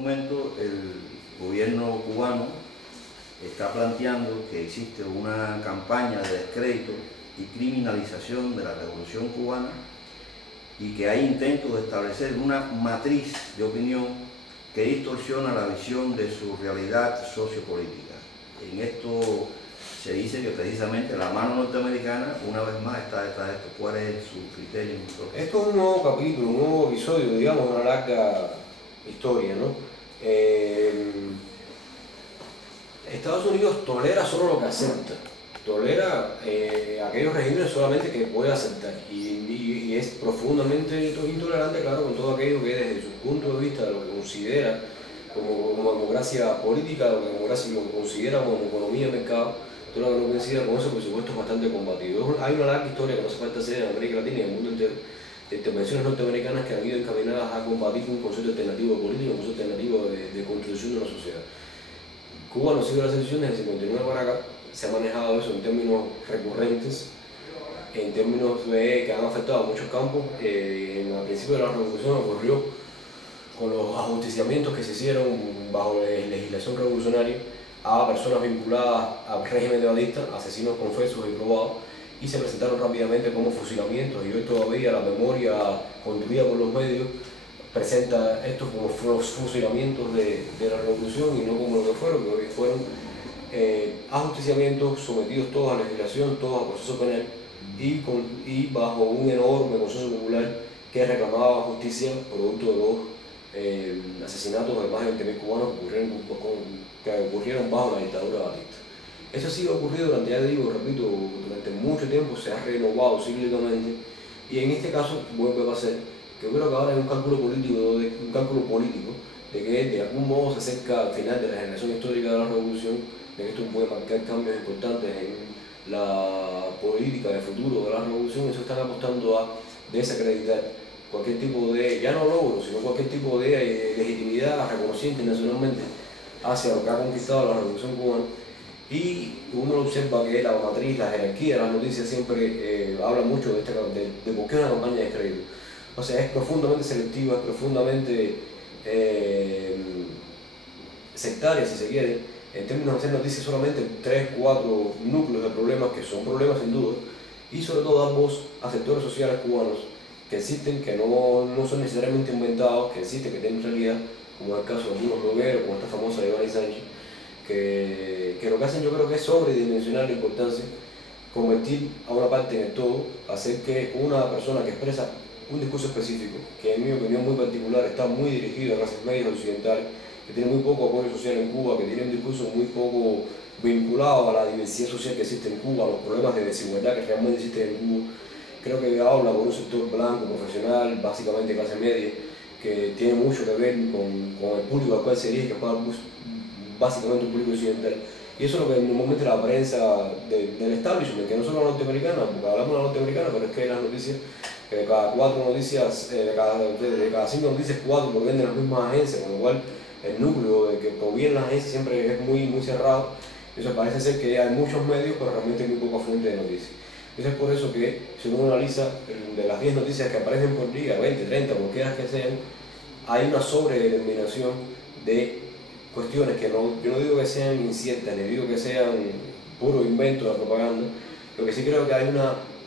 momento el gobierno cubano está planteando que existe una campaña de descrédito y criminalización de la Revolución Cubana y que hay intentos de establecer una matriz de opinión que distorsiona la visión de su realidad sociopolítica. En esto se dice que precisamente la mano norteamericana una vez más está detrás de esto. ¿Cuál es su criterio? Esto es un nuevo capítulo, un nuevo episodio, digamos, una larga historia, ¿no? Estados Unidos tolera solo lo que acepta, tolera aquellos regímenes solamente que puede aceptar y es profundamente intolerante, claro, con todo aquello que desde su punto de vista de lo que considera como democracia política, lo que considera como economía de mercado, todo lo que no coincida con eso, por supuesto, es bastante combatido. Hay una larga historia que no hace falta hacer en América Latina y en el mundo entero de intervenciones norteamericanas que han ido encaminadas a combatir un concepto alternativo de política, un concepto alternativo de construcción de una sociedad. Cuba no sigue las elecciones del 59 para acá, se ha manejado eso en términos recurrentes, en términos que han afectado a muchos campos. Al principio de la revolución ocurrió con los ajusticiamientos que se hicieron bajo la legislación revolucionaria a personas vinculadas al régimen de asesinos confesos y probados, y se presentaron rápidamente como fusilamientos, y hoy todavía la memoria construida por los medios presenta estos como los fusilamientos de la revolución y no como lo que fueron ajusticiamientos sometidos todos a legislación, todos a proceso penal y bajo un enorme consenso popular que reclamaba justicia producto de los asesinatos de más de 20.000 cubanos que ocurrieron bajo la dictadura de Batista. Eso sí ha ocurrido durante, ya digo, repito, durante mucho tiempo, se ha renovado cíclicamente, y en este caso vuelve a pasar que yo creo que ahora hay un cálculo político de que de algún modo se acerca al final de la generación histórica de la revolución, de que esto puede marcar cambios importantes en la política de futuro de la revolución, y eso están apostando a desacreditar cualquier tipo de, ya no logro, sino cualquier tipo de legitimidad reconocida internacionalmente hacia lo que ha conquistado la revolución cubana. Y uno observa que la matriz, la jerarquía de las noticias siempre habla mucho de por qué una campaña de descrédito. O sea, es profundamente selectiva, es profundamente sectaria, si se quiere, en términos de hacer noticias solamente 3, 4 núcleos de problemas, que son problemas sin duda, y sobre todo dar voz a sectores sociales cubanos que existen, que no son necesariamente inventados, que existen, que tienen realidad, como es el caso de algunos blogueros, como esta famosa Iván Sánchez, que lo que hacen yo creo que es sobredimensionar la importancia, convertir a una parte en el todo, hacer que una persona que expresa un discurso específico, que en mi opinión muy particular está muy dirigido a clases medias occidentales, que tiene muy poco apoyo social en Cuba, que tiene un discurso muy poco vinculado a la diversidad social que existe en Cuba, a los problemas de desigualdad que realmente existen en Cuba. Creo que habla por un sector blanco, profesional, básicamente clase media, que tiene mucho que ver con el público al cual se dirige, que es básicamente un público occidental. Y eso es lo que normalmente la prensa del establishment, que no solo la norteamericana, porque hablamos de la norteamericana, pero es que las noticias, de cada 4 noticias, de cada 5 noticias, 4 provienen de las mismas agencias, con lo cual el núcleo de que provienen las agencias siempre es muy cerrado. Eso parece ser que hay muchos medios, pero realmente hay muy poca fuente de noticias. Entonces es por eso que si uno analiza de las 10 noticias que aparecen por día, 20, 30, cualquiera que sean, hay una sobredeterminación de cuestiones que yo no digo que sean inciertas, ni digo que sean puro invento de la propaganda. Lo que sí creo que hay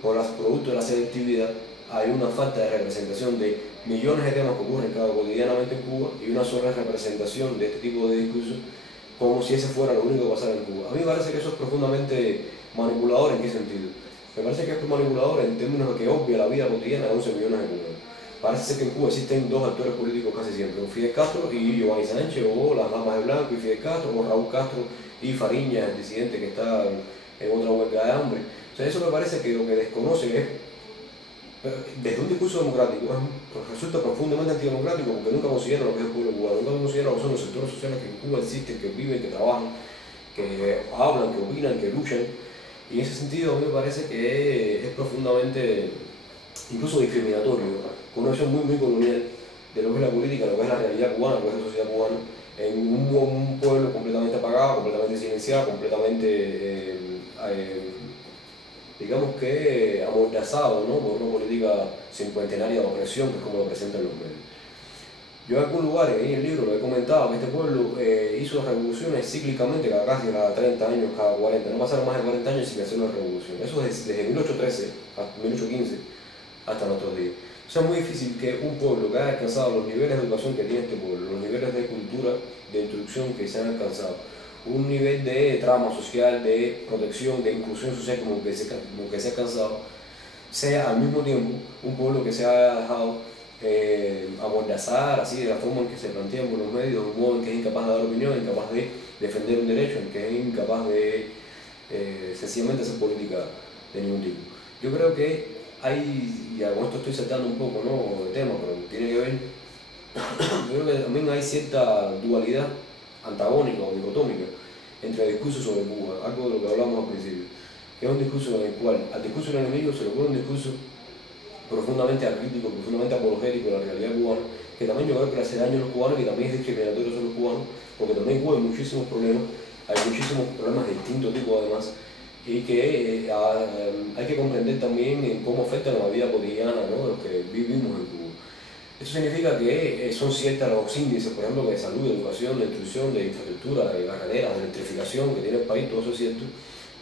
por los productos de la selectividad, hay una falta de representación de millones de temas que ocurren cotidianamente en Cuba y una sola representación de este tipo de discursos como si ese fuera lo único que pasara en Cuba. A mí me parece que eso es profundamente manipulador. ¿En qué sentido? Me parece que es manipulador en términos de que obvia la vida cotidiana de 11 millones de cubanos. Parece ser que en Cuba existen 2 actores políticos casi siempre, Fidel Castro y Giovanni Sánchez, o las Damas de Blanco y Fidel Castro, o Raúl Castro y Fariña, el disidente que está en otra huelga de hambre. O sea, eso me parece que lo que desconoce es, desde un discurso democrático, resulta profundamente antidemocrático, porque nunca considera lo que es el pueblo cubano, nunca considera lo que son los sectores sociales que en Cuba existen, que viven, que trabajan, que hablan, que opinan, que luchan. Y en ese sentido a mí me parece que es profundamente, incluso discriminatorio, con una visión muy colonial de lo que es la política, lo que es la realidad cubana, lo que es la sociedad cubana, en un pueblo completamente apagado, completamente silenciado, completamente, digamos que amordazado, ¿no?, por una política cincuentenaria de opresión, que es como lo presentan los medios. Yo en algún lugar, en el libro lo he comentado, que este pueblo hizo revoluciones cíclicamente cada 30 años, cada 40, no pasaron más de 40 años sin hacer una revolución. Eso desde 1813 hasta 1815 hasta nuestros días. O sea, es muy difícil que un pueblo que haya alcanzado los niveles de educación que tiene este pueblo, los niveles de cultura, de instrucción que se han alcanzado, un nivel de trama social, de protección, de inclusión social como que se ha alcanzado, sea al mismo tiempo un pueblo que se haya dejado amordazar así de la forma en que se plantean por los medios, un modo en que es incapaz de dar opinión, incapaz de defender un derecho, en que es incapaz de sencillamente hacer política de ningún tipo. Yo creo que hay, y con esto estoy saltando un poco, ¿no?, de tema, pero tiene que ver, yo creo que también hay cierta dualidad antagónica o dicotómica entre el discurso sobre Cuba, algo de lo que hablamos al principio, que es un discurso en el cual al discurso del enemigo se le pone un discurso profundamente acrítico, profundamente apologético de la realidad cubana, que también yo creo que le hace daño a los cubanos, que también es discriminatorio sobre los cubanos, porque también en Cuba hay muchísimos problemas de distinto tipo además, y que hay que comprender también en cómo afectan a la vida cotidiana, ¿no?, de los que vivimos en Cuba. Eso significa que son ciertos los índices, por ejemplo, de salud, de educación, de instrucción, de infraestructura, de carreteras, de electrificación que tiene el país, todo eso es cierto,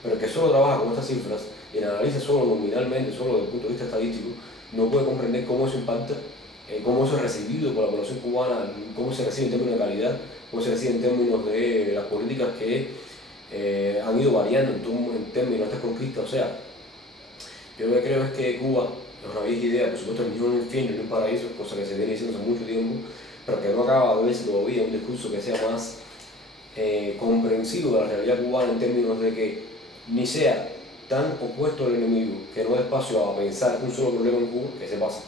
pero que solo trabaja con estas cifras y la analiza solo nominalmente, solo desde el punto de vista estadístico, no puede comprender cómo eso impacta, cómo eso es recibido por la población cubana, cómo se recibe en términos de calidad, cómo se recibe en términos de las políticas que han ido variando en términos de estas conquistas. O sea, yo lo que creo es que Cuba es una vieja idea, por supuesto, ni un infierno ni un paraíso, cosa que se viene diciendo hace mucho tiempo, pero que no acaba de verse todavía un discurso que sea más comprensivo de la realidad cubana en términos de que ni sea tan opuesto al enemigo que no da espacio a pensar un solo problema en Cuba, que se pasa.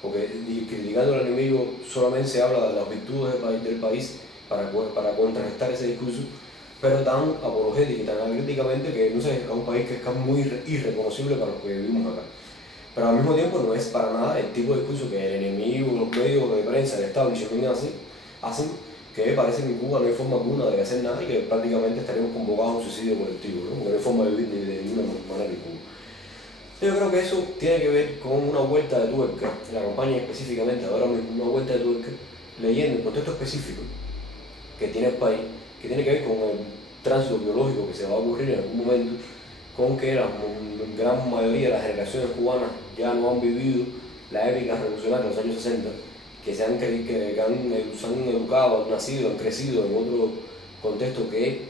Porque criticando al enemigo solamente se habla de las virtudes del país para contrarrestar ese discurso, pero tan apologético y tan críticamente que no sé, es un país que es muy irreconocible para los que vivimos acá. Pero al mismo tiempo no es para nada el tipo de discurso que el enemigo, los medios de prensa, el establishment hacen, que parece que en Cuba no hay forma alguna de hacer nada y que prácticamente estaríamos convocados a un suicidio colectivo, ¿no?, porque no hay forma de vivir de ninguna manera en Cuba. Yo creo que eso tiene que ver con una vuelta de tuerca, en la campaña específicamente, ahora mismo, una vuelta de tuerca, leyendo el contexto específico que tiene el país, que tiene que ver con el tránsito biológico que se va a ocurrir en algún momento, con que la gran mayoría de las generaciones cubanas ya no han vivido la épica revolucionaria de los años 60, que se han educado, han nacido, han crecido en otro contexto que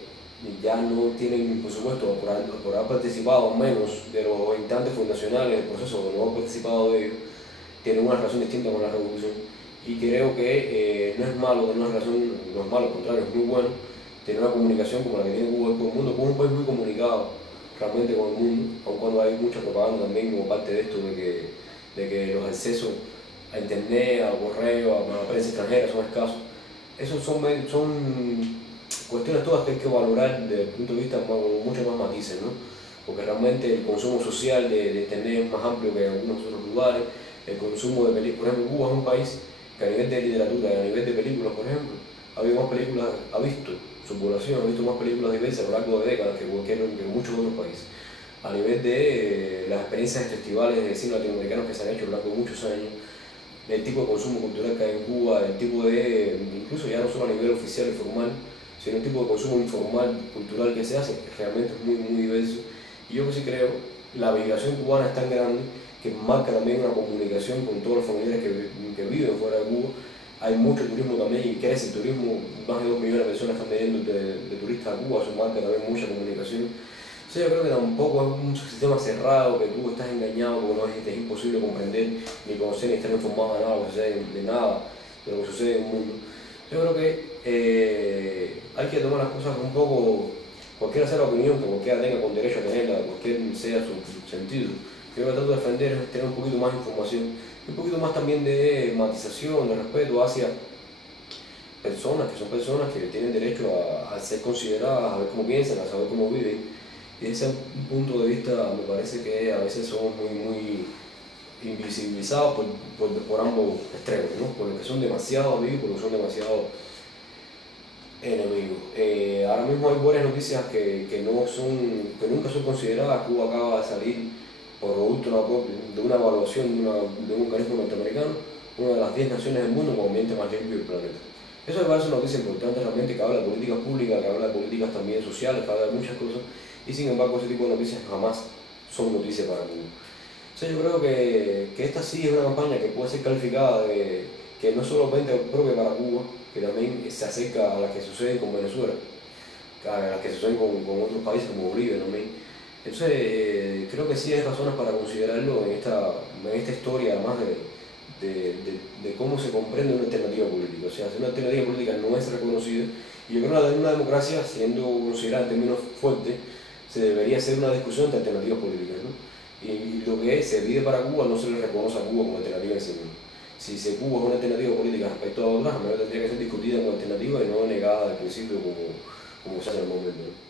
ya no tienen, por supuesto, por haber participado menos de los instantes fundacionales del proceso, o no han participado de ellos, tienen una relación distinta con la revolución. Y creo que no es malo tener una relación, no es malo, al contrario, es muy bueno tener una comunicación como la que tiene Cuba con el mundo. Cuba es un país muy comunicado realmente con el mundo, aun cuando hay mucha propaganda también como parte de esto, de que los accesos a internet, a correo, a la prensa extranjera son escasos. Esos son cuestiones todas que hay que valorar desde el punto de vista con muchos más matices, ¿no? Porque realmente el consumo social de internet es más amplio que en algunos otros lugares. El consumo de películas, por ejemplo, Cuba es un país que a nivel de literatura y a nivel de películas, por ejemplo, ha visto su población, ha visto más películas diversas a lo largo de décadas que muchos otros países. A nivel de las experiencias de festivales de cine latinoamericanos que se han hecho a lo largo de muchos años, el tipo de consumo cultural que hay en Cuba, el tipo de, incluso ya no solo a nivel oficial y formal, sino el tipo de consumo informal, cultural que se hace, que realmente es muy diverso. Y yo que sí creo, la migración cubana es tan grande que marca también una comunicación con todos los familiares que viven fuera de Cuba. Hay mucho turismo también y crece el turismo, más de 2 millones de personas están viniendo de turistas a Cuba, eso marca también mucha comunicación. O sea, yo creo que tampoco es un sistema cerrado, que tú estás engañado porque no es imposible comprender, ni conocer, ni estar informado de nada, de nada de lo que sucede en el mundo. Yo creo que hay que tomar las cosas un poco, cualquiera sea la opinión que cualquiera tenga con derecho a tenerla, cualquier sea su sentido. Yo lo que trato de defender es tener un poquito más de información, un poquito más también de matización, de respeto hacia personas que son personas que tienen derecho a ser consideradas, a ver cómo piensan, a saber cómo viven. Y desde ese punto de vista me parece que a veces somos muy invisibilizados por ambos extremos, ¿no? Por los que son demasiado amigos y por los que son demasiado enemigos. Ahora mismo hay varias noticias que nunca son consideradas. Cuba acaba de salir por producto de una evaluación de un organismo norteamericano, una de las 10 naciones del mundo con ambiente más limpio del planeta. Eso me parece una noticia importante realmente, que habla de políticas públicas, que habla de políticas también sociales, que habla de muchas cosas, y sin embargo ese tipo de noticias jamás son noticias para Cuba. O sea, yo creo que esta sí es una campaña que puede ser calificada de que no es solamente propia para Cuba, que también se acerca a las que suceden con Venezuela, a las que suceden con otros países como Bolivia también. Entonces, creo que sí hay razones para considerarlo en esta historia, además de cómo se comprende una alternativa política. O sea, si una alternativa política no es reconocida, y yo creo que una democracia, siendo considerada en términos fuertes, se debería hacer una discusión de alternativas políticas, ¿no? Y lo que se pide para Cuba no se le reconoce a Cuba como alternativa en sí misma. Si Cuba es una alternativa política respecto a otras, a menos tendría que ser discutida como alternativa y no negada al principio como se hace en el momento, ¿no?